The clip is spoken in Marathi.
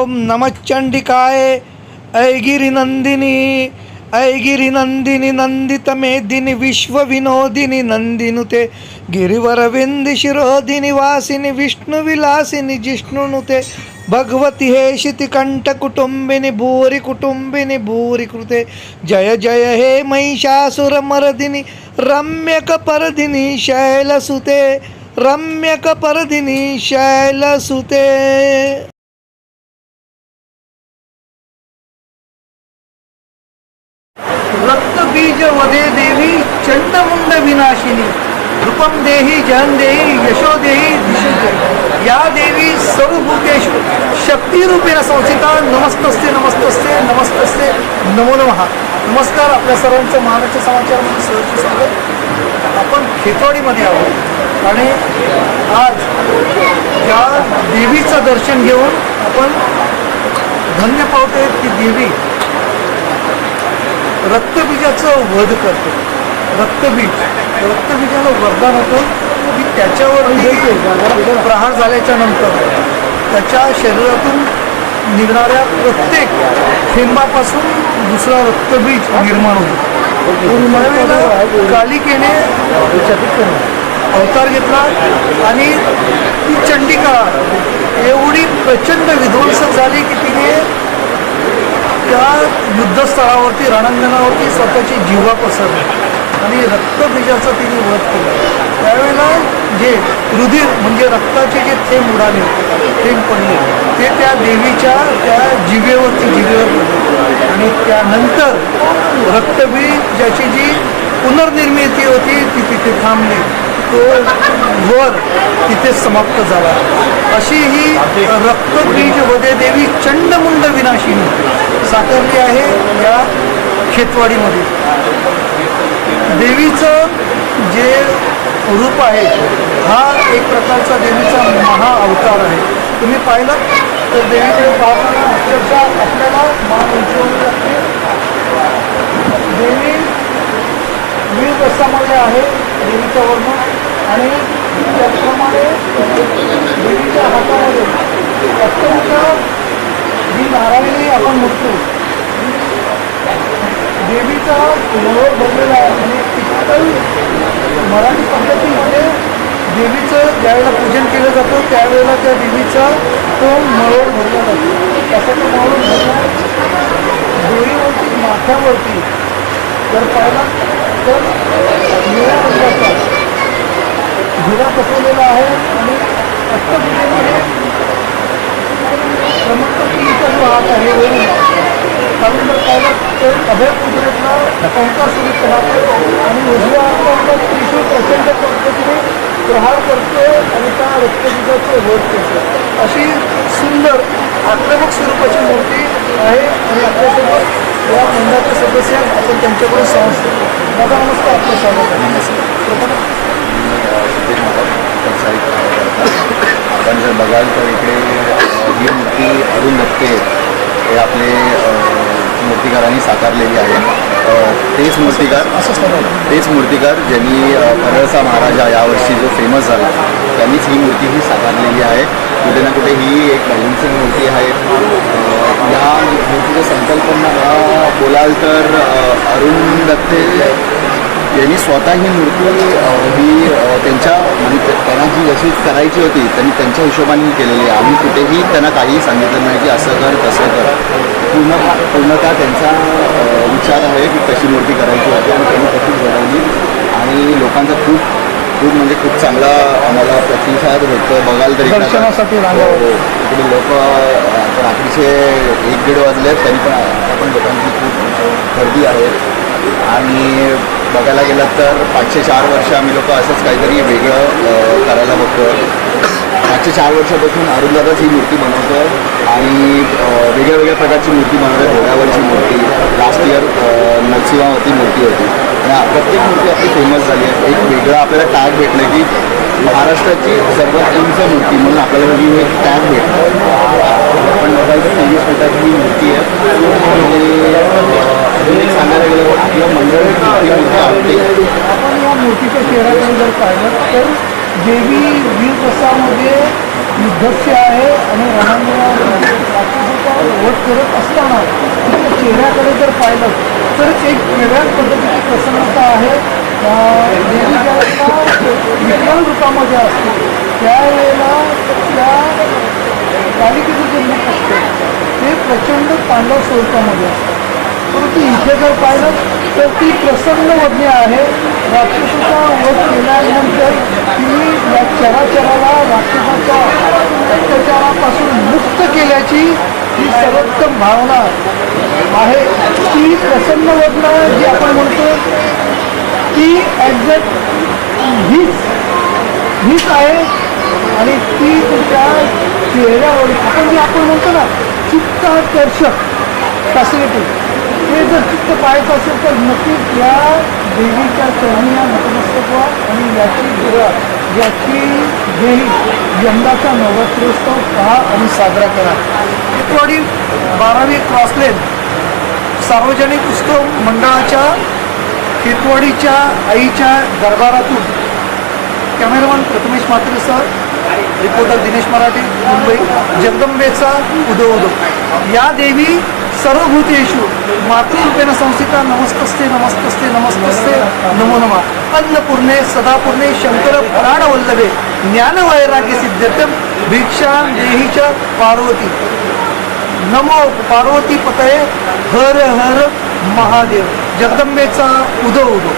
ఓం నమచండికాయ ఐగిరినందిని ఐగిరినందిని నందితమేదిని విశ్వ వినోదిని నందినుతే గిరివరవింది శిరోధిని వాసిని విష్ణు విలాసిని జిష్ణునుతే భగవతి హేషితి కంఠ కుటుంబిని భూరి కుటుంబిని భూరి కృతే జయ జయ హే మహిషాసుర మరదిని రమ్యక పరదిని శైలసుతే రమ్యక పరదిని శైలసుతే. रक्तबीज वदे देवी चंडमुंड विनाशिनी रूपम देही जन देही यशो देही दिशो या देवी सर्वभूतेषु शक्तिरूपेण संस्थिता। नमस्तस्ते नमस्तस्ते नमस्तस्ते नमो नमः। नमस्कार आपल्या सर्वांचं महाराष्ट्र म्हणून सहर्ष स्वागत. आपण खेतवाडीमध्ये आहोत आणि आज या देवीचं दर्शन घेऊन आपण धन्य पावतोय की देवी रक्तबीजाचं वध करतो. रक्तबीज. रक्तबीजाला वरदान होतं की त्याच्यावर प्रहार झाल्याच्यानंतर त्याच्या शरीरातून निघणाऱ्या प्रत्येक थेंबापासून दुसरा रक्तबीज निर्माण होतो. कालिकेने अवतार घेतला आणि ती चंडिका एवढी प्रचंड विध्वंसक झाली की तिने त्या युद्धस्थळावरती रणांगणावरती स्वतःची जीवा पसरली. आणि रक्तबीजाचं तिने वध केलं. त्यावेळेला जे रुधिर म्हणजे रक्ताचे जे थेंब उडाले थेंब पडले ते त्या देवीच्या त्या जिभेवरती जिभेवर पडले. आणि त्यानंतर रक्तबीजाची जी पुनर्निर्मिती होती ती तिथे थांबली. तो वर तिथे समाप्त झाला. अशी ही रक्तबीज वदेदेवी चंडमुंड विनाशिनी साकारली आहे या खेतवाडीमध्ये. देवीचं जे रूप आहे हा एक प्रकारचा देवीचा महा अवतार आहे. तुम्ही पाहिलं? तर देवीकडे पाहताना अक्षरशः आपल्याला मान उंचावली लागते. देवी वीर रसामध्ये आहे देवीचं वर्ण आणि त्याचप्रमाणे देवीच्या हातामध्ये अत्यंत जी नारायणी आपण म्हणतो देवीचा मनोर भरलेला आहे. आणि तितकं मराठी पद्धतीमध्ये देवीचं ज्यावेळेला पूजन केलं जातं त्यावेळेला त्या देवीचा तो मळोड भरला जातो. त्याचा तो मळोड भरला देवीवरती माथ्यावरती जर पाहिला तर निळ्या रंगाचा जिरा बसवलेला आहे आणि अष्टभुजेमध्ये ब्रह्मपत्नीचा जो हात आहे वरून त्याला तर अभय कुजरेतला टंका सुरू राहतो आणि उजव्या हाताला त्रिशूळ प्रचंड पद्धतीने प्रहार करतो आणि त्या रक्तबीजाचं वध करतो अशी सुंदर आक्रमक स्वरूपाची मूर्ती आहे आणि आपल्यासोबत या मंडळाचे सदस्य आपण त्यांच्याकडून सांगतो माझा नमस्कार. आपलं स्वागत आहे नमस्कार आपण जर बघाल तर इकडे ही मूर्ती अरुण दत्ते हे आपले मूर्तिकारांनी साकारलेली आहे. तेच मूर्तिकार तेच मूर्तिकार ज्यांनी परळसा महाराजा यावर्षी जो फेमस झाला त्यांनीच ही मूर्ती ही साकारलेली आहे. कुठे ना कुठे ही एक बॅलन्सिंग मूर्ती आहे. या मूर्तीची संकल्पना बोलाल तर अरुण दत्ते यांनी स्वतः ही मूर्ती ही त्यांच्या म्हणजे त्यांना जी जशी करायची होती त्यांनी त्यांच्या हिशोबाने केलेली आहे. आम्ही कुठेही त्यांना काहीही सांगितलं नाही की असं कर तसं कर. पूर्ण पूर्णतः त्यांचा विचार आहे की कशी मूर्ती करायची होती आणि त्यांनी तशीच बनवली आणि लोकांचा खूप खूप म्हणजे खूप चांगला आम्हाला प्रतिसाद होतो बघाल तरी दर्शनासाठी हो, हो. इकडे लोक रात्रीचे एक दीड वाजले तरी पण आता पण लोकांची खूप गर्दी आहे. आणि बघायला गेलं तर पाचशे चार वर्ष आम्ही लोक असंच काहीतरी वेगळं करायला बघतो मागच्या चार वर्षापासून अरुणदादाच ही मूर्ती बनवतो आणि वेगळ्या वेगळ्या प्रकारची मूर्ती बनवतो घोड्यावरची मूर्ती लास्ट इयर नरसिंहावरती मूर्ती होती. आणि प्रत्येक मूर्ती आपली फेमस झाली आहे. एक वेगळं आपल्याला टॅग भेटलं की महाराष्ट्राची सर्वात उंच मूर्ती म्हणून आपल्याला ही एक टॅग भेटलं. आपण म्हणजे ही मूर्ती आहे अजून एक सांगायला गेलं मंडळ मूर्ती आपण या मूर्तीच्या चेहऱ्याकडे जर पाहिलं तर देवी वीरप्रसामध्ये युद्धस्य आहे आणि रणांगणावर वध करत असताना तिच्या चेहऱ्याकडे जर पाहिलं तर एक वेगळ्याच पद्धतीची प्रसन्नता आहे. देवी ज्या विकराल रूपामध्ये असते त्यावेळेला त्या जे मुख असतं ते प्रचंड पांडव स्वरूपामध्ये असतं परंतु इथे जर पाहिलं तर ती प्रसन्न वज्ञ आहे. राक्षसाचा वध केल्यानंतर ती या चराचराला राक्षसाच्या अत्याचारापासून मुक्त केल्याची ही सर्वोत्तम भावना आहे. ती प्रसन्न वज्ञ जी आपण म्हणतो ती ॲक्झॅक्ट हीच हीच आहे. आणि ती तुमच्या चेहऱ्यावर आपण जे आपण म्हणतो ना चित्ताकर्षक फॅसिलिटी हे जर चित्त पाहायचं असेल तर नक्कीच या देवीच्या चरणी या नतमस्तक आणि याची दुरा याची देवी यंदाचा नवरात्रोत्सव पहा आणि साजरा करा. एकवाडी बारावी क्रॉसलेन सार्वजनिक उत्सव मंडळाच्या टिटवाडीच्या आईच्या दरबारातून. Cameraman Prathamesh Mhatre sir. Reporter Dinesh Marathe Mumbai जगदंबेचा उदो उदो या देवी सर्वभूतेषु मातृरूपेण संस्थिता नमस्तस्ते नमस्तस्ते नमस्तस्ते नमो नमः. अन्नपूर्णे सदापूर्णे शंकर प्राणवल्लभे ज्ञानवैराग्य सिद्ध्यर्थम भिक्षा च पार्वती. नमो पार्वती पतये हर हर महादेव. जगदंबेचा उदो उदो